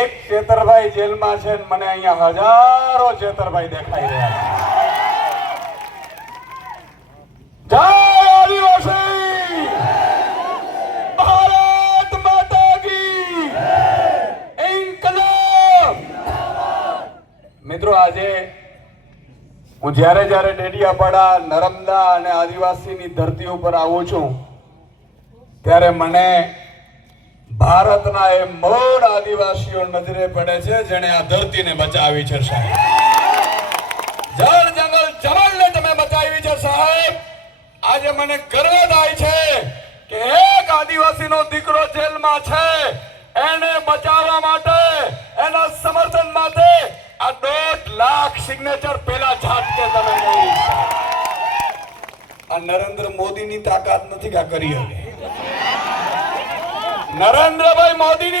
એક ચેતરભાઈ જેલમાં છે ને મને અહીંયા હજારો ચેતરભાઈ દેખાઈ રહ્યા છે। જય આદિવાસી, ભારત માતા કી ઇન્કલાબ। મિત્રો, આજે હું જ્યારે જ્યારે ડેડિયાપાડા, નર્મદા અને આદિવાસીની ધરતી ઉપર આવું છું ત્યારે મને ભારતના એ મહાન આદિવાસીઓ નજરે પડે છે જેણે આ ધરતીને બચાવી છે સાહેબ। જળ જંગલ જમલને તમે બચાવી છે સાહેબ। આજે મને ગર્વ થાય છે કે એક આદિવાસીનો દીકરો જેલમાં છે, એને બચાવવા માટે, એના સમર્થન માટે આ 1.5 લાખ સિગ્નેચર પેલા ઝાટકે તમે કરી। આ નરેન્દ્ર મોદીની તાકાત નથી કે કરી હવે। નરેન્દ્રભાઈ મોદીની